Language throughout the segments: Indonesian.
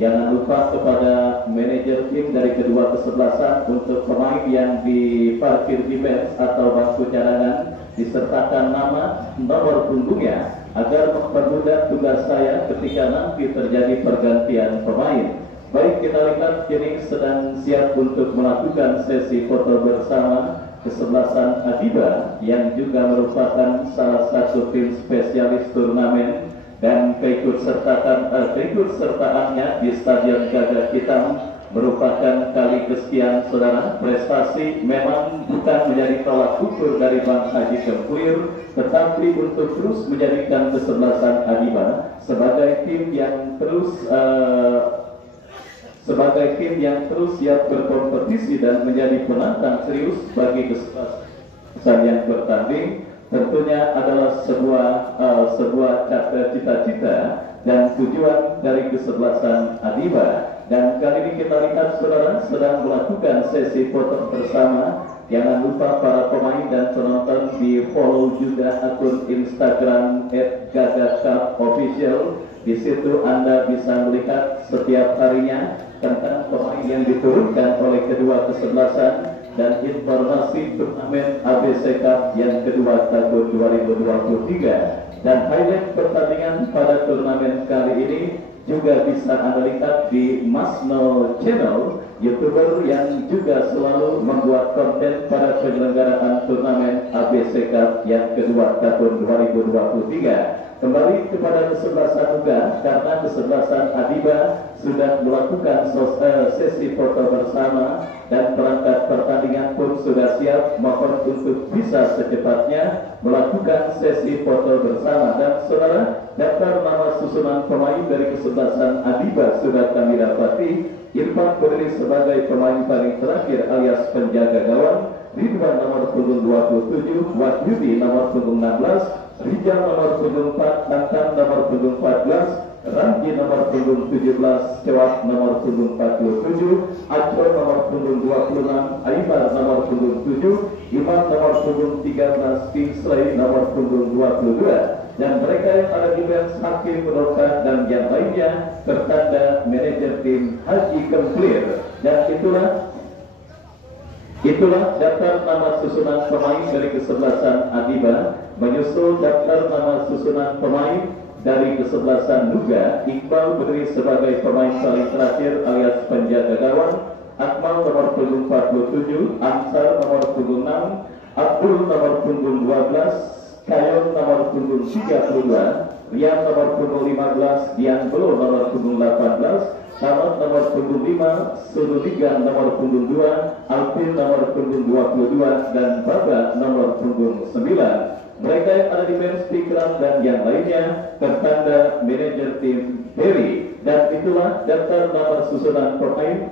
Jangan lupa kepada manajer tim dari kedua kesebelasan untuk pemain yang diparkir di bench atau bangku cadangan disertakan nama, nomor punggungnya agar mempermudah tugas saya ketika nanti terjadi pergantian pemain. Baik, kita lihat kini sedang siap untuk melakukan sesi foto bersama kesebelasan Adiba yang juga merupakan salah satu tim spesialis turnamen dan keikutsertaannya di Stadion Gajah Hitam merupakan kali kesekian saudara. Prestasi memang bukan menjadi tolak ukur dari Bang Haji Kemplir, tetapi untuk terus menjadikan kesebelasan Adiba sebagai tim yang terus siap berkompetisi dan menjadi penantang serius bagi kesebelasan yang bertanding, tentunya adalah sebuah cita-cita dan tujuan dari kesebelasan Adiba. Dan kali ini kita lihat saudara sedang melakukan sesi foto bersama. Jangan lupa para pemain dan penonton di follow juga akun Instagram @gagahcupofficial. Di situ Anda bisa melihat setiap harinya tentang pemain yang diturunkan oleh kedua kesebelasan dan informasi turnamen ABC Cup yang kedua tahun 2023. Dan highlight pertandingan pada turnamen kali ini juga bisa Anda lihat di Masno Channel, YouTuber yang juga selalu membuat konten pada penyelenggaraan turnamen ABC Cup yang kedua tahun 2023. Kembali kepada kesebelasan juga, karena kesebelasan Adiba sudah melakukan sesi foto bersama dan perangkat pertandingan pun sudah siap, mohon untuk bisa secepatnya melakukan sesi foto bersama. Dan saudara, daftar nama susunan pemain dari kesebelasan Adiba sudah kami dapati. Irfan berdiri sebagai pemain paling terakhir alias penjaga gawang, Ridwan nomor punggung 27, Wahyudi nomor punggung 16, Rijal nomor punggung 4, Tantan nomor punggung 14, Ramji nomor punggung 17, Cewat nomor punggung 47, Acro nomor punggung 26, Aibar nomor punggung 7, Imam nomor punggung 13, Kingsley nomor punggung 22. Dan mereka yang ada di bench Hakim Roka dan yang lainnya bertanda manajer tim Haji Kemplir. Dan itulah daftar nama susunan pemain dari kesebelasan Adiba. Menyusul daftar nama susunan pemain dari kesebelasan Nuga, Iqbal berdiri sebagai pemain paling terakhir alias penjaga gawang, Akmal nomor punggung 47, Ansar nomor punggung 6, Abdul nomor punggung 12, Kayon nomor punggung 32, Rian nomor punggung 15, Dian Belo nomor punggung 18, Samad nomor punggung 5, Suduligan nomor punggung 2, Alvin nomor punggung 22, dan Baba nomor punggung 9. Mereka yang ada di bench Pikram dan yang lainnya bertanda manajer tim Heri. Dan itulah daftar nama susunan pemain.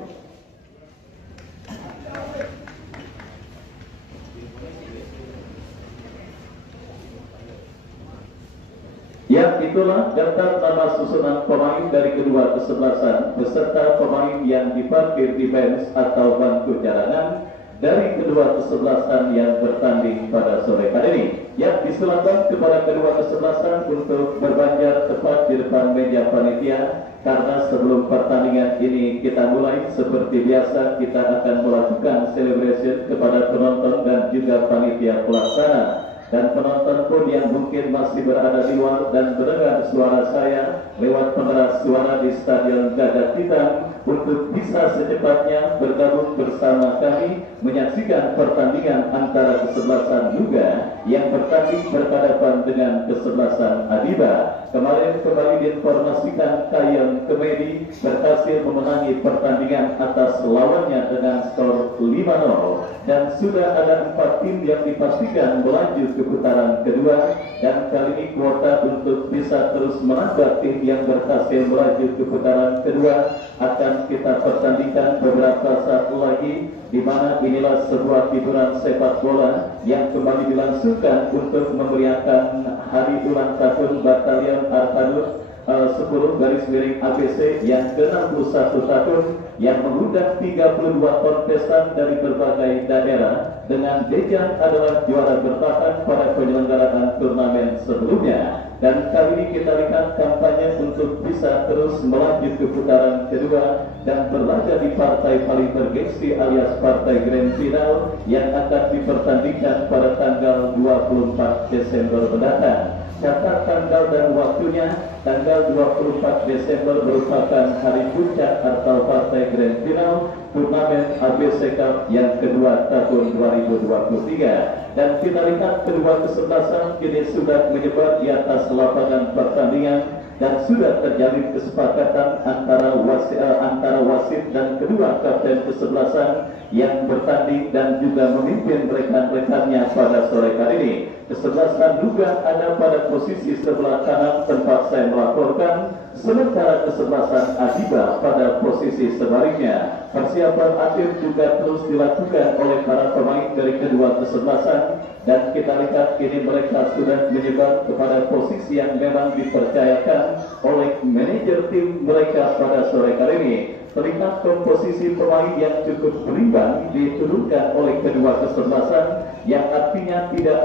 Ya, itulah daftar nama susunan pemain dari kedua kesebelasan beserta pemain yang diparkir di bench atau bangku cadangan dari kedua kesebelasan yang bertanding pada sore hari ini. Ya, disilakan kepada kedua kesebelasan untuk berbanjar tepat di depan meja panitia, karena sebelum pertandingan ini kita mulai, seperti biasa kita akan melakukan celebration kepada penonton dan juga panitia pelaksana. Dan penonton pun yang mungkin masih berada di luar dan mendengar suara saya lewat pengeras suara di Stadion Gajah Hitam untuk bisa secepatnya bergabung bersama kami menyaksikan pertandingan antara kesebelasan Nuga yang bertanding berhadapan dengan kesebelasan Adiba. Kemarin kembali diinformasikan Kayon Kemedi berhasil memenangi pertandingan atas lawannya dengan skor 5-0 dan sudah ada 4 tim yang dipastikan berlanjut ke putaran kedua, dan kali ini kuota untuk bisa terus menambah tim yang berhasil melaju ke putaran kedua akan kita pertandingkan beberapa saat lagi, di mana inilah sebuah hiburan sepak bola yang kembali dilangsungkan untuk memeriahkan hari ulang tahun Batalion Arkanut 10 garis miring ABC yang ke-61 tahun, yang mengundang 32 kontestan dari berbagai daerah dengan Dejan adalah juara bertahan pada penyelenggaraan turnamen sebelumnya. Dan kali ini kita lihat kampanye untuk bisa terus melanjut ke putaran kedua dan berlaga di partai paling bergengsi alias partai Grand Final yang akan dipertandingkan pada tanggal 24 Desember mendatang. Catat tanggal dan waktunya. Tanggal 24 Desember merupakan hari puncak atau partai Grand Final turnamen ABC Cup yang kedua tahun 2023. Dan kita lihat kedua kesebelasan kini sudah menyebar di atas lapangan pertandingan dan sudah terjalin kesepakatan antara wasit dan kedua kapten kesebelasan yang bertanding dan juga memimpin rekan-rekannya pada sore kali ini. Kesebelasan Duga ada pada posisi sebelah kanan tempat saya melaporkan, sementara kesebelasan Adiba pada posisi sebaliknya. Persiapan akhir juga terus dilakukan oleh para pemain dari kedua kesebelasan dan kita lihat kini mereka sudah menyebar kepada posisi yang memang dipercayakan oleh manajer tim mereka pada sore kali ini. Terlihat komposisi pemain yang cukup berimbang diturunkan oleh kedua kesebelasan, yang artinya tidak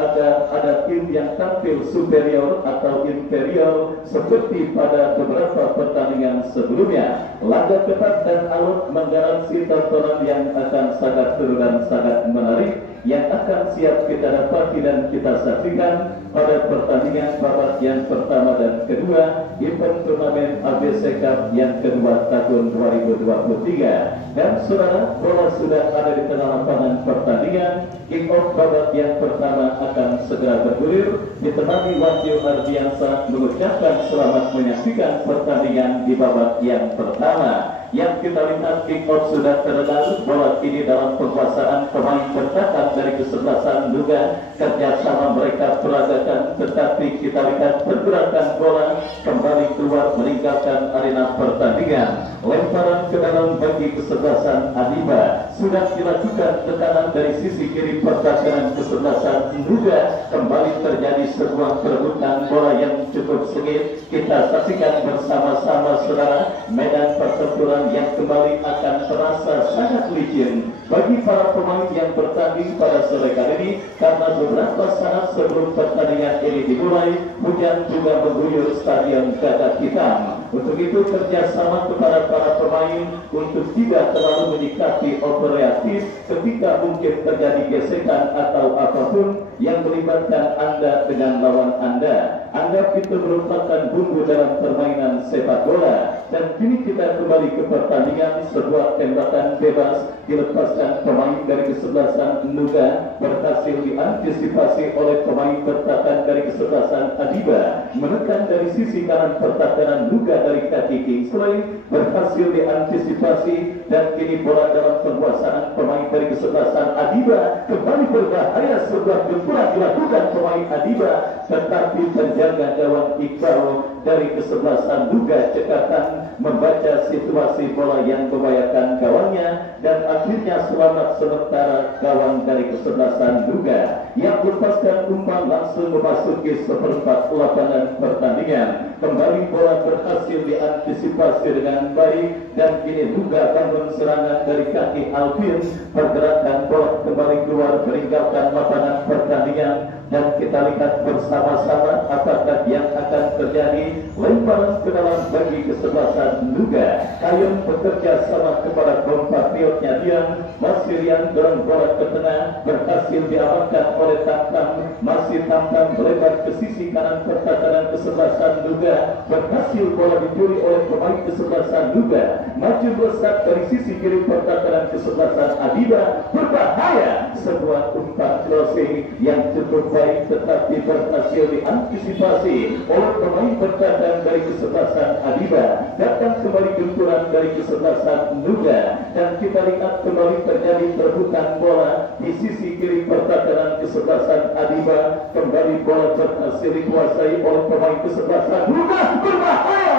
ada tim yang tampil superior atau inferior seperti pada beberapa pertandingan sebelumnya. Laga ketat dan alot menggaransi tontonan yang akan sangat seru dan sangat menarik yang akan siap kita dapati dan kita saksikan pada pertandingan babak yang pertama dan kedua event turnamen ABC Cup yang kedua tahun 2023. Dan saudara, bola sudah ada di tengah lapangan pertandingan. Kick off babak yang pertama akan segera bergulir. Ditemani Wahyu Ardiansa mengucapkan selamat menyaksikan pertandingan di babak yang pertama. Yang kita lihat kick off sudah terdengar, bola kini dalam penguasaan pemain bertahan dari kesebelasan Duga. Kerjasama mereka peragakan, tetapi kita lihat pergerakan bola kembali keluar meninggalkan arena pertandingan. Lemparan ke dalam bagi kesebelasan Adiba sudah dilakukan, tekanan dari sisi kiri pertahanan kesebelasan Duga. Kembali terjadi sebuah perebutan bola yang cukup sengit. Kita saksikan bersama-sama saudara, medan pertempuran yang kembali akan terasa sangat licin bagi para pemain yang bertanding pada sore kali ini, karena beberapa saat sebelum pertandingan ini dimulai, hujan juga mengguyur stadion Gajah Hitam. Untuk itu kerjasama kepada para pemain untuk tidak terlalu menyikapi operatif ketika mungkin terjadi gesekan atau apapun yang melibatkan Anda dengan lawan Anda. Anggap itu merupakan bumbu dalam permainan sepak bola. Dan kini kita kembali ke pertandingan. Sebuah tembakan bebas dilepaskan pemain dari kesebelasan Nuga, berhasil diantisipasi oleh pemain bertahan dari kesebelasan Adiba. Menekan dari sisi kanan pertahanan Nuga dari kaki Kingsley, berhasil diantisipasi dan kini bola dalam penguasaan pemain dari kesebelasan Adiba. Kembali berbahaya, sebuah benturan dilakukan pemain Adiba, tetapi penjaga gawang Iqbal dari kesebelasan Duga cekatan membaca situasi bola yang membahayakan gawangnya dan akhirnya selamat sementara gawang dari kesebelasan Duga yang melepaskan umpan langsung memasuki seperempat lapangan pertandingan. Kembali bola berhasil diantisipasi dengan baik dan kini Duga bangun serangan dari kaki Alvin. Pergerakan bola kembali keluar meninggalkan lapangan pertandingan dan kita lihat bersama-sama apakah yang akan terjadi. Lemparan ke dalam bagi kesebelasan Duga. Kayun bekerja sama kepada kompatriotnya Dian. Masih Rian dorong bola ke tengah, berhasil diamankan oleh Tamtam. Masih Tamtam melebar ke sisi kanan pertahanan kesebelasan Duga. Berhasil bola dicuri oleh pemain kesebelasan Duga. Maju besar dari sisi kiri pertahanan kesebelasan Adiba. Berbahaya, sebuah umpan crossing yang cukup baik tetapi berhasil diantisipasi oleh pemain pertahanan dari kesebelasan Adiba. Datang kembali benturan dari kesebelasan Duga dan kita lihat kembali terjadi perebutan bola di sisi kiri pertahanan kesebelasan Adiba. Kembali bola berhasil dikuasai oleh pemain kesebelasan Duga. Berbahaya,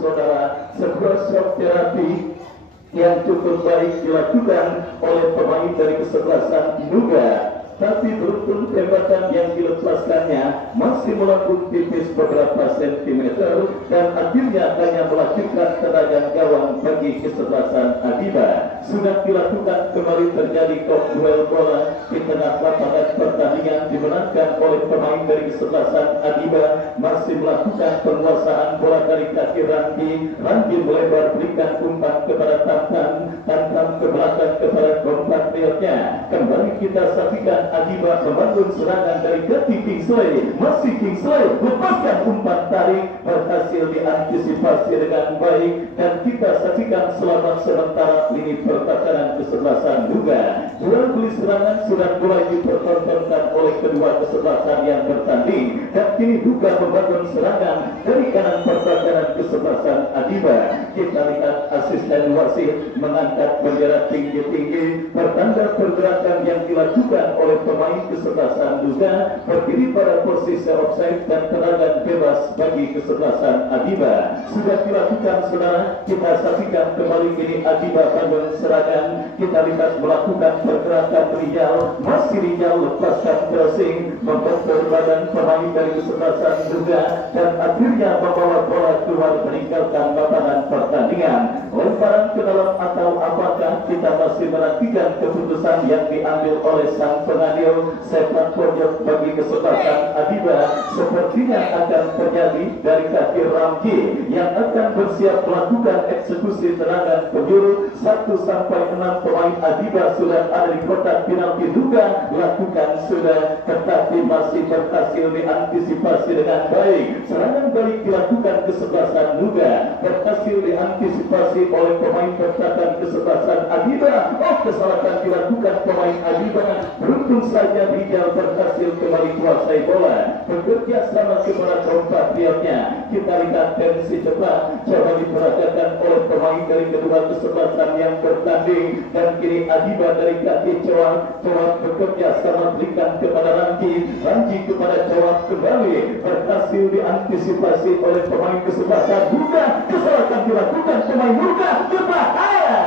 saudara, sebuah shock terapi yang cukup baik dilakukan oleh pemain dari kesebelasan Duga. tapi beruntung tembakan yang dilepaskannya masih melambung tipis beberapa sentimeter dan akhirnya hanya melahirkan tendangan gawang bagi kesebelasan Adiba. Sudah dilakukan kembali terjadi duel bola di tengah lapangan pertandingan dimenangkan oleh pemain dari kesebelasan Adiba, masih melakukan penguasaan bola dari kaki Randi melebar berikan umpan kepada Tantan ke belakang kepada kompatriotnya. Kembali kita saksikan Adiba membangun serangan dari kaki Kingsley, masih Kingsley lepaskan umpan tarik, berhasil diantisipasi dengan baik dan kita saksikan selamat sementara lini pertahanan kesebelasan juga. Jual beli serangan sudah mulai dipertontonkan oleh kedua kesebelasan yang bertanding dan kini juga membangun serangan dari kanan pertahanan kesebelasan Adiba. Kita lihat asisten wasit mengangkat bendera tinggi-tinggi pertanda pergerakan yang dilakukan oleh pemain kesebelasan juga berdiri pada posisi offside dan tendangan bebas bagi kesebelasan Adiba. Sudah dilakukan saudara, kita saksikan kembali ini Adiba bangun serangan. Kita lihat melakukan pergerakan Rijal, masih Rijal lepaskan crossing membentur badan pemain dari kesebelasan juga dan akhirnya membawa bola keluar meninggalkan lapangan pertandingan. Lemparan ke dalam atau apakah, kita masih menantikan keputusan yang diambil oleh sang pengadil. Sepak pojok bagi kesebelasan Adiba sepertinya akan terjadi dari kaki Ramji yang akan bersiap melakukan eksekusi tendangan penjuru. 1 sampai 6 pemain Adiba sudah ada di kotak penalti juga lakukan sudah, tetapi masih berhasil diantisipasi dengan baik. Serangan balik dilakukan kesebelasan juga berhasil diantisipasi oleh pemain pertahanan kesebelasan Adiba. Kesalahan dilakukan pemain Adiba, beruntung saja Rijal berhasil kembali kuasai bola bekerja sama kepada kompatriotnya. Kita lihat tensi cepat coba diperagakan oleh pemain dari kedua kesebelasan yang bertanding dan kini Adiba dari kaki Cawang bekerja sama berikan kepada Ranji kepada Cawang kembali berhasil diantisipasi oleh pemain kesebelasan juga. Kesalahan dilakukan pemain juga berbahaya,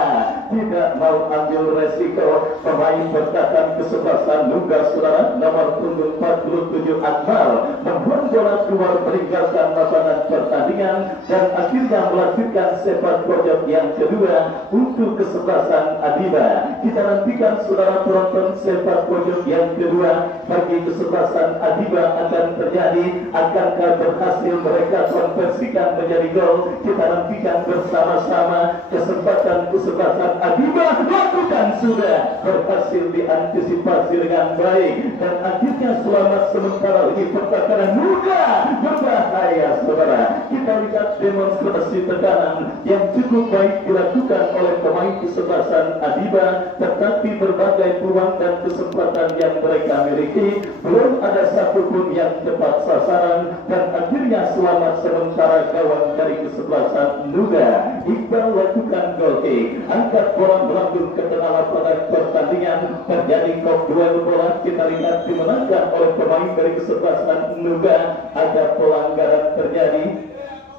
tidak mau ambil resiko pemain bertahan kesebelasan Nuga saudara nomor punggung 47 Akmal membuang bola keluar meninggalkan lapangan pertandingan dan akhirnya melahirkan sepak pojok yang kedua untuk kesebelasan Adiba. Kita nantikan saudara penonton sepak pojok yang kedua bagi kesebelasan Adiba akan terjadi, akankah berhasil mereka konversikan menjadi gol. Kita nantikan bersama-sama kesempatan kesebelasan Adiba lakukan sudah berhasil diantisipasi dengan baik dan akhirnya selamat sementara ini pertahanan muda berbahaya saudara. Kita lihat demonstrasi tekanan yang cukup baik dilakukan oleh pemain kesebelasan Adiba, tetapi berbagai peluang dan kesempatan yang mereka miliki belum ada satupun yang tepat sasaran dan akhirnya selamat sementara gawang dari kesebelasan Nuga. Iqbal lakukan gol kick, angkat bola melambung ke tengah lapangan pertandingan, terjadi duel bola. Kita lihat dimenangkan oleh pemain dari kesebelasan Nuga. Ada pelanggaran terjadi,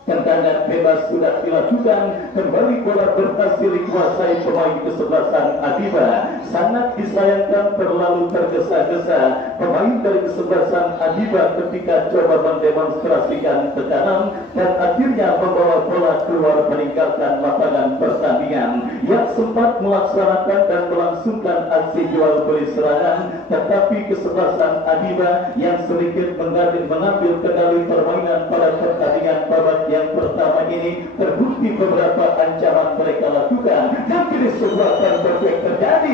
tendangan bebas sudah dilakukan, kembali bola berhasil dikuasai pemain kesebelasan Adiba. Sangat disayangkan terlalu tergesa-gesa pemain dari kesebelasan Adiba ketika coba mendemonstrasikan tekanan dan akhirnya membawa bola keluar meninggalkan lapangan pertandingan. Yang sempat melaksanakan dan melangsungkan aksi jual beli serangan, tetapi kesebelasan Adiba yang sedikit mengambil kendali permainan pada pertandingan babak yang pertama ini terbukti beberapa ancaman mereka lakukan dan kini sebuah perfect terjadi.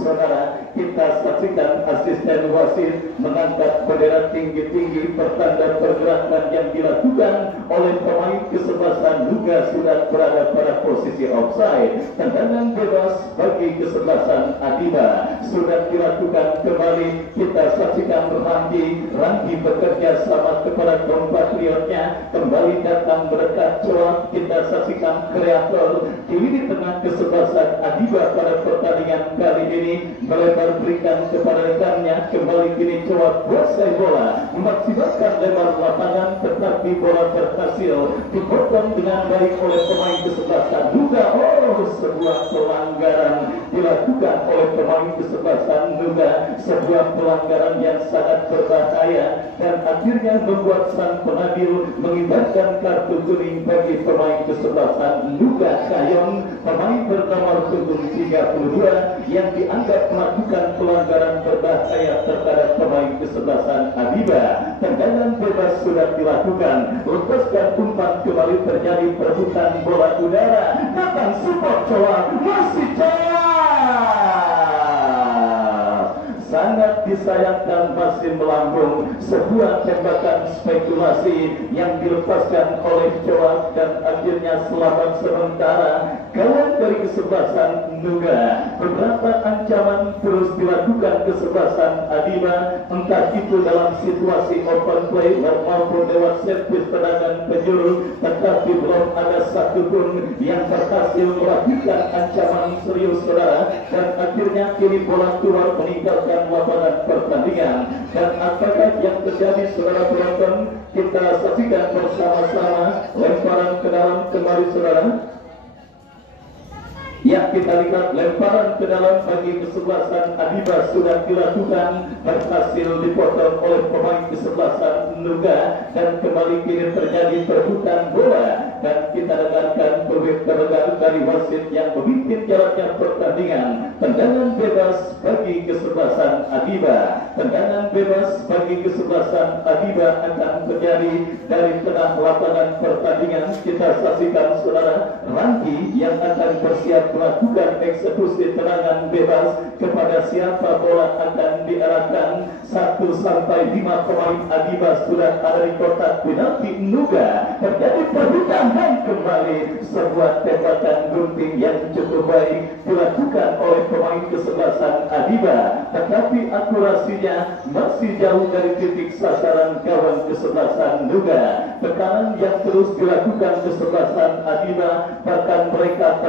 Saudara, kita saksikan asisten wasit mengangkat bendera tinggi-tinggi pertanda pergerakan yang dilakukan oleh pemain kesebelasan Nuga sudah berada pada posisi offside. Tendangan bebas bagi kesebelasan Adiba sudah dilakukan kembali. Kita saksikan Randi bekerja sama kepada kompatriotnya. kembali datang berdekat coba kita saksikan kreator di lini tengah kesebelasan Adiba pada pertandingan kali ini melebar berikan kepada rekannya kembali kini coba kuasai bola memaksimalkan lebar lapangan tetapi bola berhasil dipotong dengan baik oleh pemain kesebelasan juga sebuah pelanggaran dilakukan oleh pemain kesebelasan juga sebuah pelanggaran yang sangat berbahaya dan akhirnya membuat sang penadil mengibarkan kartu kuning bagi pemain kesebelasan Luka Kayong pemain bernomor punggung 32 yang dianggap melakukan pelanggaran berbahaya terhadap pemain kesebelasan Adiba. Tendangan bebas sudah dilakukan, lepaskan umpan kembali terjadi perebutan bola udara. Datang support coba masih jaya. Sangat disayangkan masih melambung sebuah tembakan spekulasi yang dilepaskan oleh Joak dan akhirnya selamat sementara kawan dari kesebelasan Nuga. Beberapa ancaman terus dilakukan kesebelasan Adiba entah itu dalam situasi open play maupun lewat servis tendangan penjuru tetapi belum ada satupun yang berhasil melakukan ancaman serius saudara dan akhirnya kini bola keluar meninggalkan lapangan pertandingan dan apakah yang terjadi saudara penonton kita saksikan bersama-sama lemparan ke dalam kembali saudara. Ya kita lihat lemparan ke dalam bagi kesebelasan Adiba sudah dilakukan berhasil dipotong oleh pemain kesebelasan Nuga dan kembali kini terjadi perebutan bola dan kita dengarkan peluit terdengar dari wasit yang memimpin jalannya pertandingan. Tendangan bebas bagi kesebelasan Adiba. Tendangan bebas bagi kesebelasan Adiba akan terjadi dari tengah lapangan pertandingan. Kita saksikan saudara Ranggi yang akan bersiap melakukan eksekusi tendangan bebas kepada siapa bola akan diarahkan. 1 sampai 5 pemain Adiba sudah ada di kotak penalti Nuga. Terjadi perebutan dan kembali sebuah tembakan gunting yang cukup baik dilakukan oleh pemain kesebelasan Adiba tetapi akurasinya masih jauh dari titik sasaran kawan kesebelasan Nuga. Tekanan yang terus dilakukan kesebelasan Adiba bahkan mereka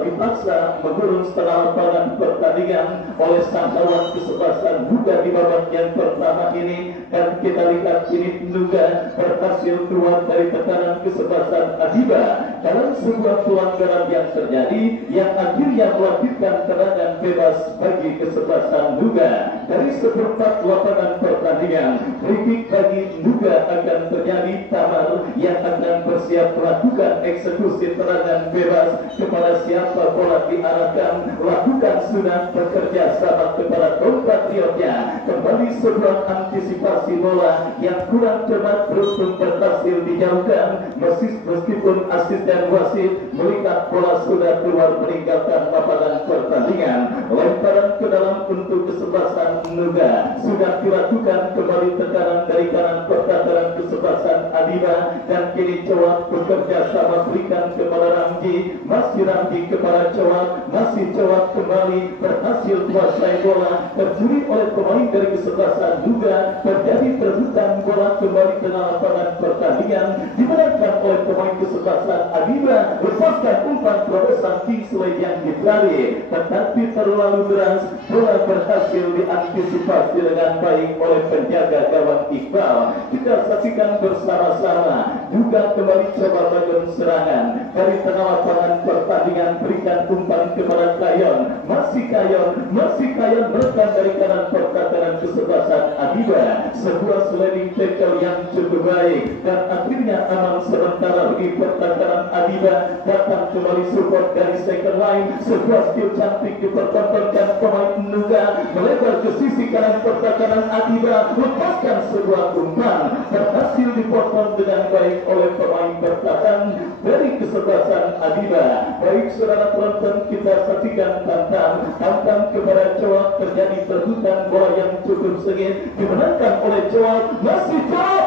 dipaksa mengurung setengah lapangan pertandingan oleh sang lawan kesebelasan Nuga di babak yang pertama ini dan kita lihat ini Nuga berhasil keluar dari tekanan kesebelasan Adiba dalam sebuah pelanggaran yang terjadi yang akhirnya melakukan tendangan bebas bagi kesebelasan Nuga dari seperempat lapangan pertandingan. Free kick bagi Nuga akan terjadi. Tamar yang akan bersiap melakukan eksekusi tendangan bebas kepada siapa bola diarahkan lakukan sudah bekerja sama kepada kompatriotnya. Kembali sebuah antisipasi bola yang kurang cermat beruntung berhasil dijauhkan meskipun asisten wasit melihat bola sudah keluar meninggalkan lapangan pertandingan. Lemparan ke dalam untuk kesebelasan Nuga sudah dilakukan kembali tekanan dari kanan pertahanan kesebelasan Adiba dan kini Coak bekerja sama berikan kepada Ramji. Masih Ramji kepada Coak, masih Coak kembali berhasil kuasai bola tercuri oleh pemain dari kesebelasan Nuga. Terjadi perebutan bola kembali tengah lapangan pertandingan dimenangkan oleh pemain kesebelasan Adiba. Lepaskan umpan terobosan Kingsley yang dipelari tetapi terlalu deras bola berhasil diantisipasi dengan baik oleh penjaga gawang Iqbal. Kita saksikan bersama-sama juga kembali coba bangun serangan dari tengah lapangan pertandingan berikan umpan kepada Kayon. Masih Kayon merekam dari kanan pertahanan kesebelasan Adiba sebuah sliding tackle yang cukup baik dan akhirnya aman sementara di pertahanan Adiba. Datang kembali support dari second line sebuah skill cantik dipertontonkan pemain Nuga melebar ke sisi kanan pertahanan Adiba lepaskan sebuah umpan berhasil dipotong dengan baik oleh pemain bertahan dari kesebelasan Adiba. Baik saudara penonton kita saksikan tantang kepada Coak terjadi perebutan bola yang cukup sengit dimenangkan oleh Coak. Masih Coak.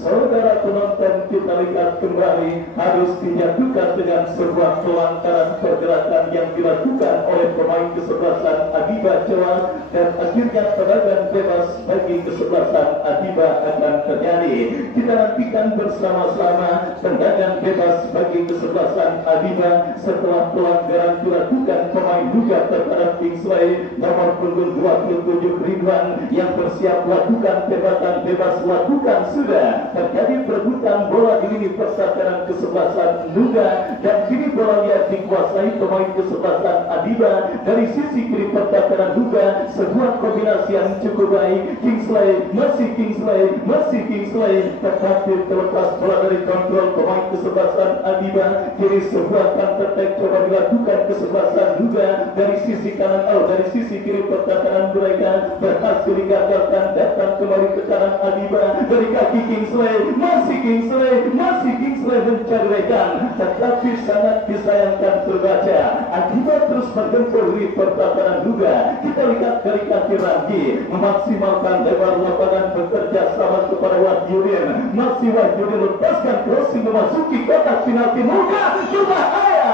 Saudara penonton kita kita lihat kembali harus dijatuhkan dengan sebuah pelanggaran pergerakan yang dilakukan oleh pemain kesebelasan Adiba Jawa, dan akhirnya tendangan bebas bagi kesebelasan Adiba akan terjadi. Kita nantikan bersama-sama tendangan bebas bagi kesebelasan Adiba setelah pelanggaran dilakukan pemain juga terhadap Kingsley nomor punggung 27 Ridwan yang bersiap lakukan tembakan bebas. Lakukan sudah terjadi perebutan bola di lini pertahanan kesebelasan Nuga, dan kini bola yang dikuasai pemain kesebelasan Adiba dari sisi kiri pertahanan Nuga. Sebuah kombinasi yang cukup baik. Kingsley, masih Kingsley, tetapi terlepas bola dari kontrol pemain kesebelasan Adiba. Kini sebuah counter attack coba dilakukan kesebelasan Nuga dari sisi kanan, dari sisi kiri pertahanan mereka berhasil digagalkan. Datang kembali ke kanan Adiba dari kaki Kingsley, masih Kingsley mencari rekan, tetapi sangat disayangkan terbaca. Adiba terus menggempur di pertahanan Nuga. Kita lihat dari kaki Ranggi memaksimalkan lebar lapangan, bekerja sama kepada Wahyudin. Masih Wahyudin lepaskan crossing memasuki kotak penalti Nuga. Berbahaya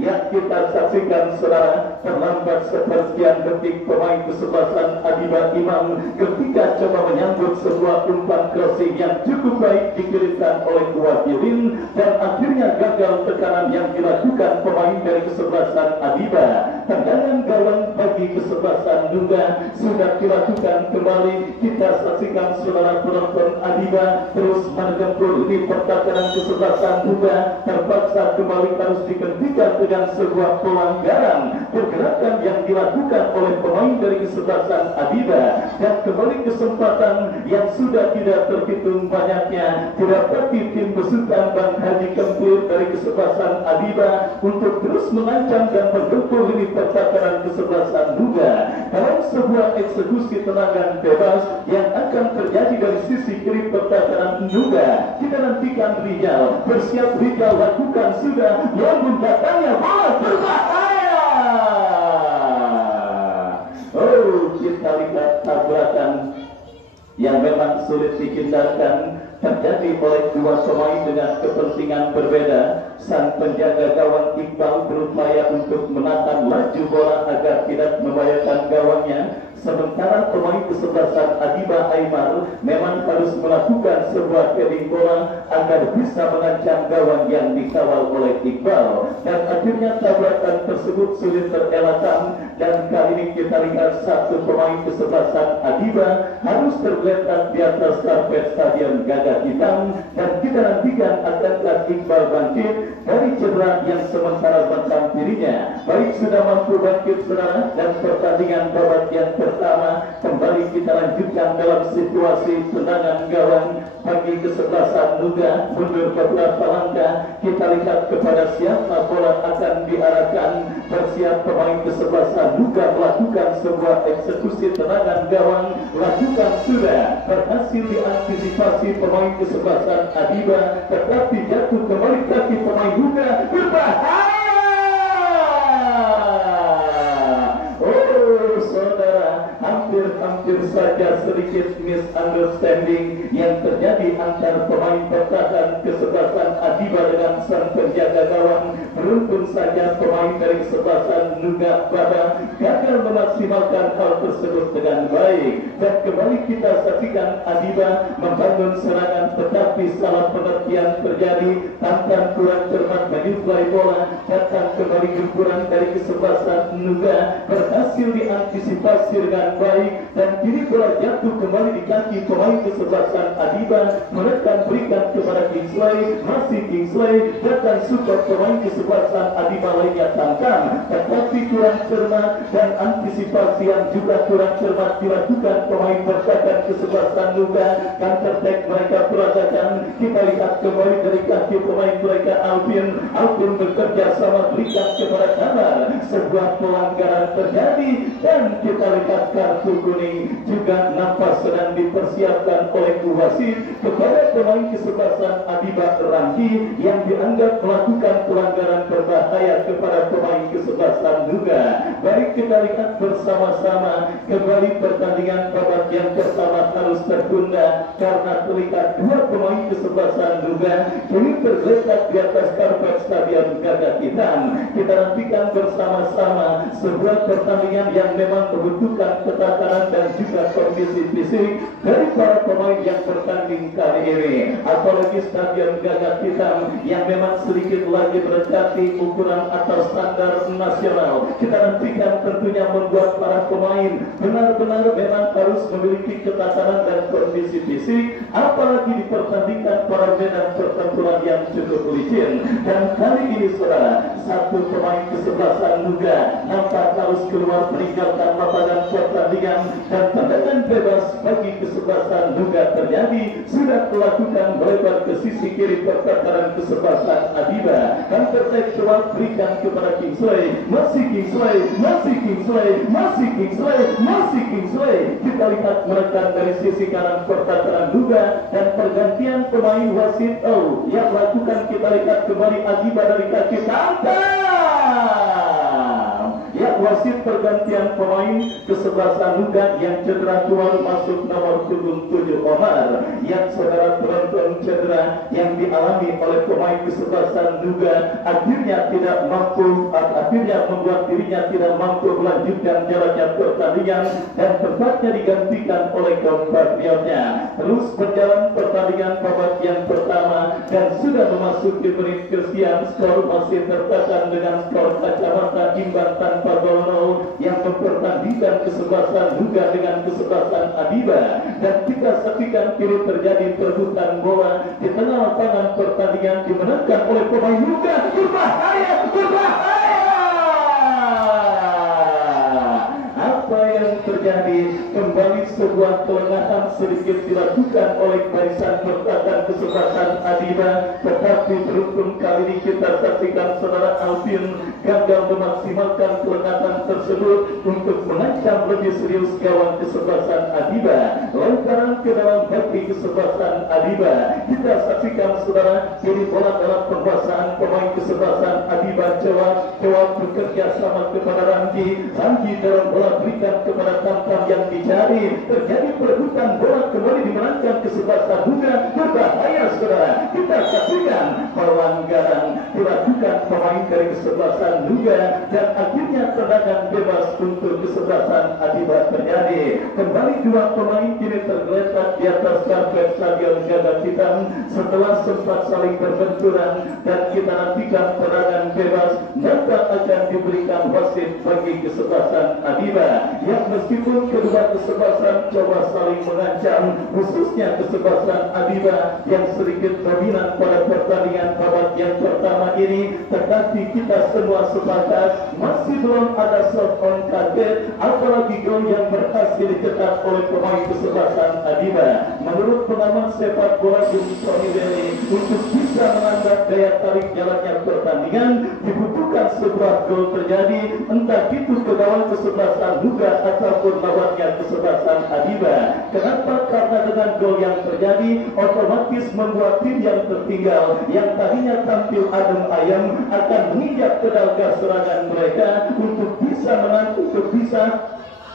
yang kita saksikan saudara, terlambat sepersekian detik pemain kesebelasan Adiba Imam ketika coba menyambut sebuah umpan crossing yang cukup baik dikirimkan oleh Wahyudin, dan akhirnya gagal tekanan yang dilakukan pemain dari kesebelasan Adiba. Tendangan gawang bagi kesebelasan Nuga sudah dilakukan kembali. Kita saksikan saudara penonton, Adiba terus menggempur di pertahanan kesebelasan Nuga, terpaksa kembali harus dihentikan dengan sebuah pelanggaran pergerakan yang dilakukan oleh pemain dari kesebelasan Adiba, dan kembali kesempatan yang sudah tidak terhitung banyaknya didapati tim besutan Bang Haji Kempir dari kesebelasan Adiba untuk terus mengancam dan menggempur lini pertahanan kesebelasan Nuga dalam sebuah eksekusi tendangan bebas yang akan terjadi dari sisi kiri pertahanan Nuga. Kita nantikan Rijal, bersiap Rijal lakukan sudah, namun datangnya bola berbahaya. Kita lihat tabrakan yang memang sulit dihindarkan terjadi oleh dua pemain dengan kepentingan berbeda. Sang penjaga gawang Iqbal berupaya untuk menatang laju bola agar tidak membahayakan gawangnya, sementara pemain kesebelasan Adiba Aimar memang harus melakukan sebuah heading bola agar bisa mengancam gawang yang dikawal oleh Iqbal, dan akhirnya tabrakan tersebut sulit terelakkan. Dan kali ini kita lihat satu pemain kesebelasan Adiba harus tergeletak di atas karpet Stadion Gagah Hitam, dan kita nantikan akankah Iqbal bangkit dari cedera yang sementara menghampirinya. Baik, sudah mampu bangkit saudara, dan pertandingan babak yang pertama kembali kita lanjutkan dalam situasi tendangan gawang bagi kesebelasan Nuga. Mundur beberapa langkah, kita lihat kepada siapa bola akan diarahkan. Bersiap pemain kesebelasan Nuga melakukan sebuah eksekusi tendangan gawang, lakukan sudah, berhasil diantisipasi pemain kesebelasan Adiba, tetapi jatuh kembali kaki pemain Nuga. Berbahaya. Saudara, hampir saja sedikit misunderstanding yang terjadi antara pemain pertahanan kesebelasan Adiba dengan sang penjaga gawang. Beruntung saja pemain dari kesebelasan Nuga Baba gagal memaksimalkan hal tersebut dengan baik, dan kembali kita saksikan Adiba membangun serangan, tetapi salah pengertian terjadi. Tanpa kurang cermat menyuplai bola, datang kembali gempuran dari kesebelasan Nuga berhasil diantisipasi dengan baik, dan kini bola jatuh kembali di kaki pemain kesebelasan Adiba. Menekan berikan kepada Kingsley, masih Kingsley, datang support pemain kesebelasan Adiba lainnya tangkap, tetapi kurang cermat, dan antisipasi yang juga kurang cermat dilakukan pemain pertahanan kesebelasan Nuga. Counter attack mereka perasakan. Kita lihat kembali dari kaki pemain mereka Alvin bekerja sama berikan kepada kanan. Sebuah pelanggaran terjadi, dan Dan kita lihat kartu kuning juga nampak sedang dipersiapkan oleh wasit kepada pemain kesebelasan Adiba Rangki yang dianggap melakukan pelanggaran berbahaya kepada pemain kesebelasan juga. Baik, kita lihat bersama-sama kembali pertandingan babak yang pertama harus tertunda karena terlihat dua pemain kesebelasan juga kini tergeletak di atas karpet Stadion Gagak Hitam. Kita nantikan bersama-sama sebuah pertandingan yang memang membutuhkan ketatanan dan juga kondisi fisik dari para pemain yang bertanding kali ini. Apalagi Stadion Gagak Hitam yang memang sedikit lagi mendekati ukuran atau standar nasional. Kita nantikan tentunya membuat para pemain benar-benar memang harus memiliki ketatanan dan kondisi fisik, apalagi dipertandingkan pada medan pertempuran yang cukup licin. Dan kali ini saudara, satu pemain kesebelasan juga nampak harus keluar meninggalkan lapangan pertandingan dan tendangan bebas bagi kesebelasan juga terjadi, sudah melakukan melebar ke sisi kiri pertahanan kesebelasan Adiba. Dan tertek coba berikan kepada Kingsley, masih Kingsley, masih Kingsley, masih Kingsley, masih Kingsley. Kita lihat menekan dari sisi kanan pertahanan juga dan pergantian pemain wasit yang lakukan. Kita lihat kembali Adiba dari kaki santai. Ya, wasit pergantian pemain kesebelasan juga yang cedera keluar masuk nomor 7 Omar. Yang saudara penonton cedera yang dialami oleh pemain kesebelasan juga akhirnya membuat dirinya tidak mampu melanjutkan jalannya pertandingan dan tempatnya digantikan oleh compatriotnya. Terus berjalan pertandingan babak yang pertama dan sudah memasuki menit ke-9, skor masih tertekan dengan skor kacamata imbang tanpa gol yang mempertandingkan kesebelasan juga dengan kesebelasan Adiba. Dan kita saksikan kini terjadi perebutan bola di tengah lapangan pertandingan dimenangkan oleh pemain juga. Berbahaya, berbahaya. Apa yang terjadi? Kembali sebuah kelengahan sedikit dilakukan oleh barisan pertahanan kesebelasan Adiba, tetapi beruntung kali ini kita saksikan saudara Alvin gagal memaksimalkan kelengahan tersebut untuk mengancam lebih serius gawang kesebelasan Adiba. Lantaran ke dalam hati kesebelasan Adiba, kita saksikan saudara kini bola dalam penguasaan pemain kesebelasan Adiba. Jawab bekerja sama kepada Ranggi dalam bola berikan kepada Tamtam yang dicari. Terjadi perebutan bola kembali dimenangkan kesebelasan juga. Berbahaya saudara. Kita saksikan pelanggaran dilakukan pemain dari kesebelasan juga dan akhirnya tendangan bebas untuk kesebelasan Adiba terjadi. Kembali dua pemain kini tergeletak di atas karpet Stadion Gagak Hitam setelah sempat saling berbenturan dan kita nantikan tendangan bebas maka akan diberikan wasit bagi kesebelasan Adiba. Yang meskipun kedua kesebelasan coba saling mengancam, khususnya kesebelasan Adiba yang sedikit dominan pada pertandingan babak yang pertama ini, tetapi kita semua sepakat masih belum ada soft on target, apalagi gol yang berhasil dicetak oleh pemain kesebelasan Adiba. Menurut pengamat sepak bola Tony Deli, untuk bisa menambah daya tarik jalannya pertandingan dibutuhkan sebuah gol terjadi, entah itu ke gawang kesebelasan juga ataupun lawannya kesebelasan Adiba. Kenapa? Karena dengan gol yang terjadi otomatis membuat tim yang tertinggal yang tadinya tampil adem ayem akan menginjak pedal gas serangan mereka untuk bisa menang, untuk bisa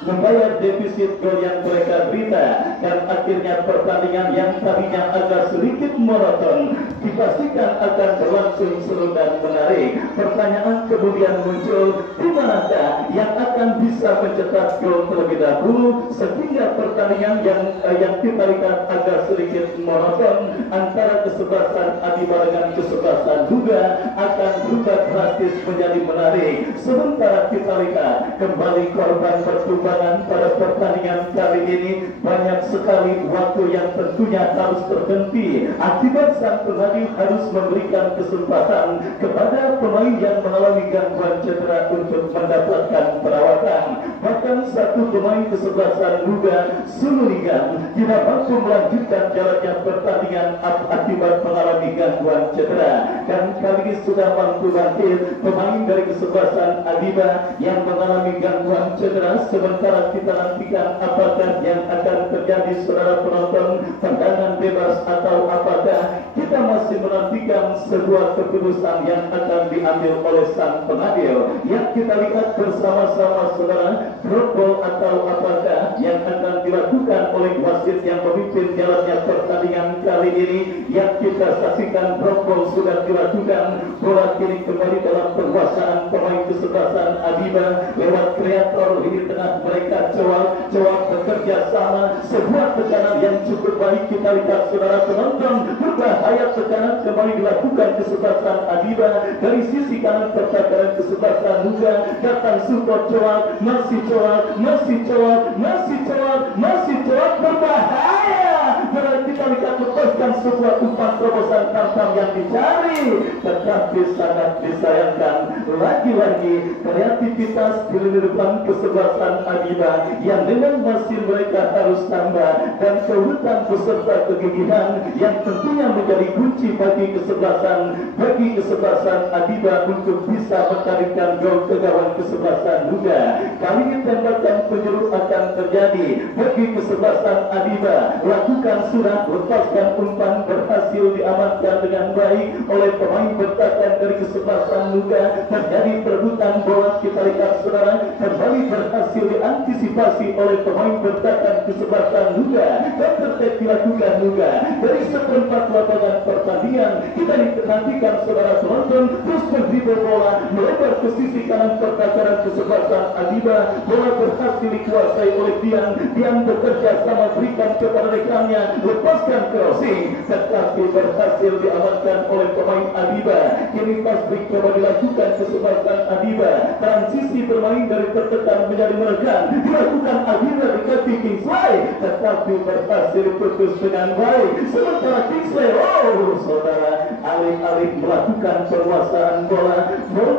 membayar defisit gol yang mereka derita. Dan akhirnya pertandingan yang tadinya agak sedikit monoton dipastikan akan berlangsung seru dan menarik. Pertanyaan kemudian muncul, di manakah yang akan bisa mencetak gol terlebih dahulu sehingga pertandingan yang kita lihat agak sedikit monoton antara kesebelasan Adiba dengan kesebelasan juga akan berubah drastis menjadi menarik. Sementara kita lihat kembali korban pertumbangan pada pertandingan kali ini banyak sekali waktu yang tentunya harus terhenti akibat sang pengadil harus memberikan kesempatan kepada pemain yang mengalami gangguan cedera untuk mendapatkan perawatan. Bahkan satu pemain kesebelasan juga Sululigan tidak mampu melanjutkan jalannya pertandingan akibat mengalami gangguan cedera. Dan kali ini sudah mampu bangkit pemain dari kesebelasan Adiba yang mengalami gangguan cedera. Sementara sementara kita nantikan apakah yang akan terjadi saudara penonton, tendangan bebas atau apakah kita masih menantikan sebuah keputusan yang akan diambil oleh sang pengadil. Yang kita lihat bersama-sama saudara, drop ball atau apakah yang akan dilakukan oleh wasit yang memimpin jalannya pertandingan kali ini. Yang kita saksikan, drop ball sudah dilakukan, bola kini kembali dalam penguasaan pemain kesebelasan Adiba lewat kreator lini tengah mereka. Coba bekerja sama, sebuah tekanan yang cukup baik kita lihat saudara penonton. Berbahaya tekanan kembali dilakukan kesebelasan Adiba dari sisi kanan pertahanan kesebelasan Nuga. Datang support Coak, masih Coak berbahaya. Kita lihat lepaskan sebuah umpan terobosan Tamtam yang dicari, tetapi sangat disayangkan lagi-lagi kreativitas di lini depan kesebelasan Adiba yang dengan masih mereka harus tambah, dan keuletan beserta kegigihan yang tentunya menjadi kunci bagi kesebelasan Adiba untuk bisa mentarikkan gol ke gawang kesebelasan Nuga. Kali ini tembakan penjuru akan terjadi bagi kesebelasan Adiba. Lakukan sudah, lepaskan umpan, berhasil diamankan dengan baik oleh pemain bertahan dari kesebelasan Nuga. Terjadi perebutan bola, kita lihat saudara, kembali berhasil diantisipasi oleh pemain bertahan kesebelasan Nuga dan tertib dilakukan Nuga dari seperempat lapangan pertandingan. Kita nantikan saudara penonton terus berdribble bola melebar ke sisi kanan pertahanan kesebelasan Adiba. Bola berhasil dikuasai oleh Dian bekerja sama berikan kepada rekannya, lepaskan crossing, tetapi berhasil diamankan oleh pemain Adiba. Kini pas break coba dilakukan kesebelasan Adiba, transisi bermain dari tertekan menjadi menekan dilakukan Adiba di kaki Kingsley, tetapi berhasil putus dengan baik. Sementara Kingsley, saudara, alih-alih melakukan penguasaan bola,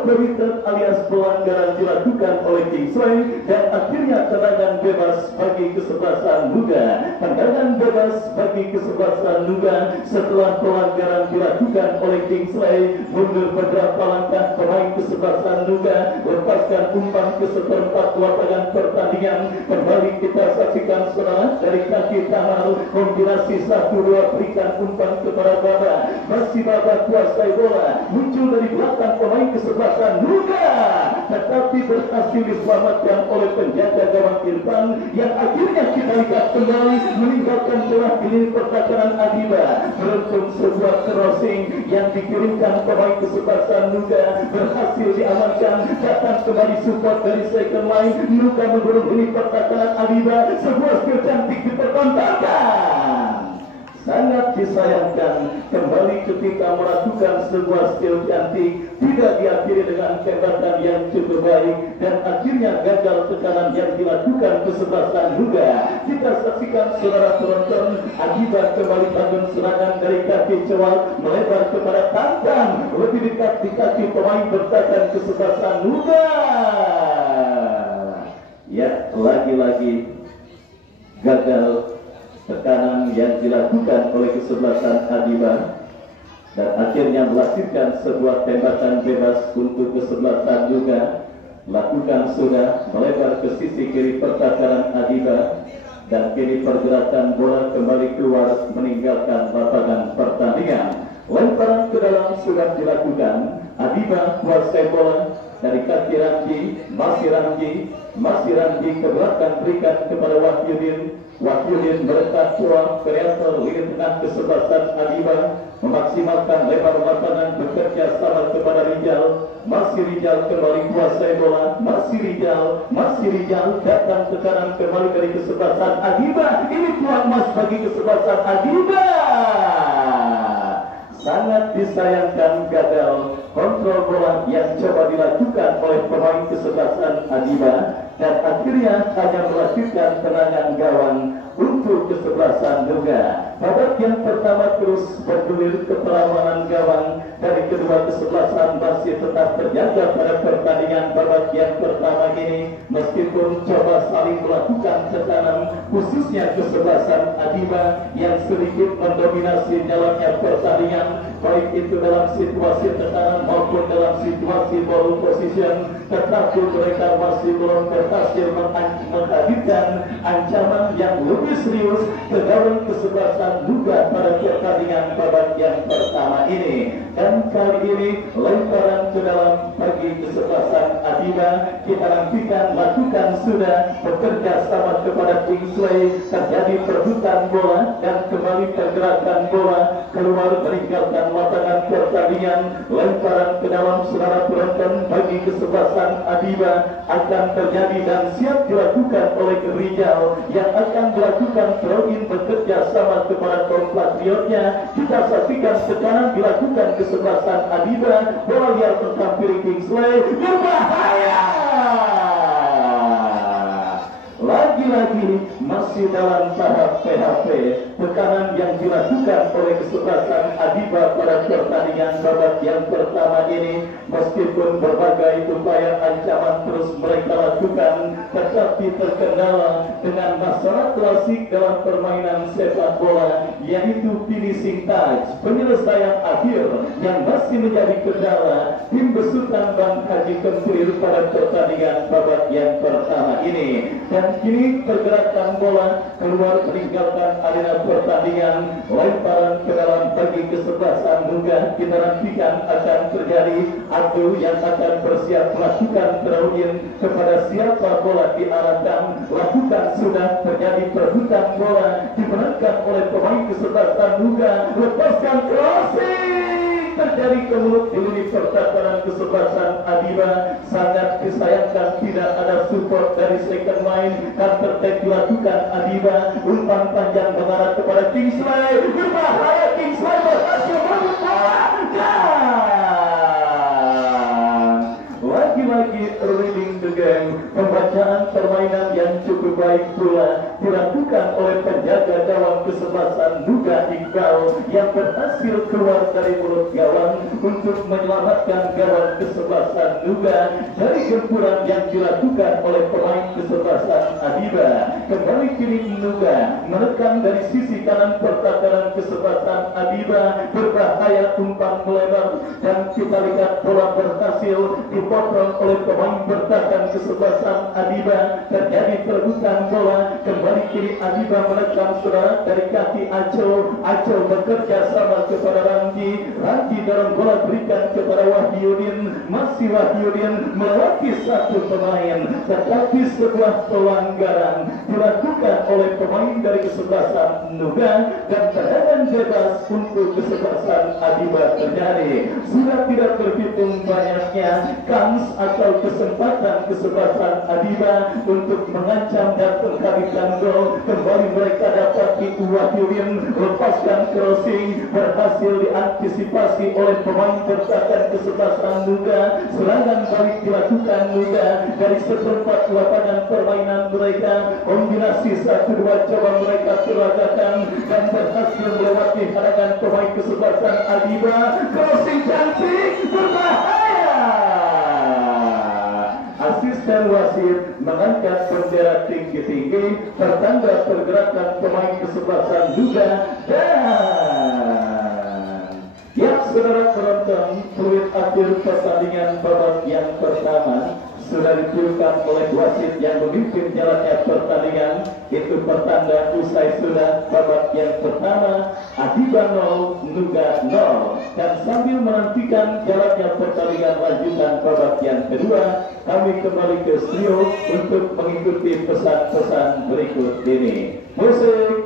berikan alias pelanggaran dilakukan oleh Kingsley, dan akhirnya tendangan bebas bagi kesebelasan Nuga. Tendangan bebas bagi kesebelasan Nuga setelah pelanggaran dilakukan oleh Kingsley. Mundur beberapa langkah pemain kesebelasan Nuga, lepaskan umpan ke seperempat lapangan pertandingan. Kembali kita saksikan saudara dari kaki Tamal, kombinasi 1-2 berikan umpan kepada Baba. Masih Baba kuasai bola, muncul dari belakang pemain kesebelasan Nuga, tetapi berhasil diselamatkan oleh penjaga gawang Irfan yang akhirnya kita lihat kembali meninggalkan celah di lini pertahanan Adiba. Beruntung sebuah crossing yang dikirimkan pemain kesebelasan Nuga berhasil diamankan. Datang kembali support dari second line, Nuga mendorong lini pertahanan Adiba. Sebuah skill cantik dipertontonkan. Sangat disayangkan kembali ketika melakukan sebuah skill cantik tidak diakhiri dengan tembakan yang cukup baik, dan akhirnya gagal tekanan yang dilakukan kesebelasan Nuga. Kita saksikan saudara penonton, Adiba kembali bangun serangan dari kaki Coak melebar kepada Tamtam, lebih dekat di kaki pemain bertahan kesebelasan Nuga. Ya, lagi-lagi gagal tekanan yang dilakukan oleh kesebelasan Adiba, dan akhirnya melahirkan sebuah tembakan bebas untuk kesebelasan Nuga. Lakukan sudah melebar ke sisi kiri pertahanan Adiba, dan kini pergerakan bola kembali keluar meninggalkan lapangan pertandingan. Lemparan ke dalam sudah dilakukan. Adiba kuasai bola dari kaki Ramji ke belakang berikan kepada Wahyudin berletak Coak, kreator lini tengah kesebelasan Adiba, memaksimalkan lebar lapangan bekerja sama kepada Rijal. Masih Rijal kembali kuasai bola, masih Rijal datang ke kanan kembali dari kesebelasan Adiba. Ini peluang emas bagi kesebelasan Adiba. Sangat disayangkan gagal kontrol bola yang coba dilakukan oleh pemain kesebelasan Adiba, dan akhirnya hanya melahirkan tendangan gawang untuk kesebelasan Nuga. Babak yang pertama terus bergulir ke perlawanan gawang dari kedua kesebelasan masih tetap terjaga pada pertandingan babak yang pertama ini, meskipun coba saling melakukan tekanan, khususnya kesebelasan Adiba yang sedikit mendominasi jalannya pertandingan, baik itu dalam situasi tekanan maupun dalam situasi ball position, tetapi mereka masih belum berhasil menghadirkan ancaman yang lebih serius ke dalam kesebelasan juga pada pertandingan babak yang pertama ini. Dan kali ini lemparan ke dalam bagi kesebelasan Adiba kita nantikan lakukan sudah bekerja sama kepada Kingsley, terjadi perebutan bola dan kembali pergerakan bola keluar meninggalkan lapangan pertandingan. Lemparan ke dalam saudara penonton bagi kesebelasan Adiba akan terjadi dan siap dilakukan oleh Rijal yang akan melakukan throw-in bekerja sama kepada kompatriotnya. Kita saksikan sekarang dilakukan kesebelasan Adiba, bola liar tertampil Kingsley, berbahaya. Lagi-lagi masih dalam tahap PHP, tekanan yang dilakukan oleh kesebelasan Adiba pada pertandingan babak yang pertama ini, meskipun berbagai upaya ancaman terus mereka lakukan, tetapi terkendala dengan masalah klasik dalam permainan sepak bola, yaitu finishing touch, penyelesaian akhir yang masih menjadi kendala tim besutan Bang Haji Kemplir pada pertandingan babak yang pertama ini. Dan kini pergerakan bola keluar meninggalkan arena pertandingan, lemparan ke dalam bagi kesebelasan Nuga. Kita nantikan akan terjadi adu yang akan bersiap melakukan throw-in kepada siapa bola diarahkan. Lakukan sudah terjadi perebutan bola dimenangkan oleh pemain kesebelasan Nuga. Lepaskan crossing terjadi ke mulut di lini pertahanan kesebelasan Adiba. Sangat disayangkan tidak ada support dari second line. Counter attack dilakukan Adiba. Umpan panjang mengarah kepada Kingsley. Berbahaya, Kingsley berhasil merebut bola. Lagi-lagi reading the game, pembacaan permainan yang cukup baik pula dilakukan oleh penjaga gawang kesebelasan Nuga Iqbal yang berhasil keluar dari mulut gawang untuk menyelamatkan gawang kesebelasan Nuga dari gempuran yang dilakukan oleh pemain kesebelasan Adiba. Kembali kini Nuga menekan dari sisi kanan pertahanan kesebelasan Adiba, berbahaya, umpan melebar dan kita lihat bola berhasil dipotong oleh pemain bertahan kesebelasan Adiba. Terjadi perebutan bola, kembali kini Adiba menekan saudara dari kaki Aco. Aco bekerja sama kepada Ranggi. Ranggi dalam bola berikan kepada Wahyudin. Masih Wahyudin melewati satu pemain, tetapi sebuah pelanggaran dilakukan oleh pemain dari kesebelasan Nuga dan tendangan bebas untuk kesebelasan Adiba terjadi. Sudah tidak terhitung banyaknya kans atau kesempatan kesebelasan Adiba untuk mengancam dan menghadirkan gol. Kembali mereka dapati Wahyudin lepaskan crossing, berhasil diantisipasi oleh pemain bertahan kesebelasan Nuga. Serangan balik dilakukan Nuga dari seperempat lapangan permainan mereka. Kombinasi 1-2 coba mereka peragakan dan berhasil melewati hadangan pemain kesebelasan Adiba. Crossing cantik, berbahaya. Asisten wasit mengangkat bendera tinggi-tinggi pertanda pergerakan pemain kesebelasan Nuga. Dan yang saudara penonton, fluid akhir pertandingan babak yang pertama sudah ditiupkan oleh wasit yang memimpin jalannya pertandingan. Itu pertanda usai sudah babak yang pertama, Adiba 0, Nuga 0. Dan sambil menantikan jalannya pertandingan lanjutan babak yang kedua, kami kembali ke studio untuk mengikuti pesan-pesan berikut ini. Musik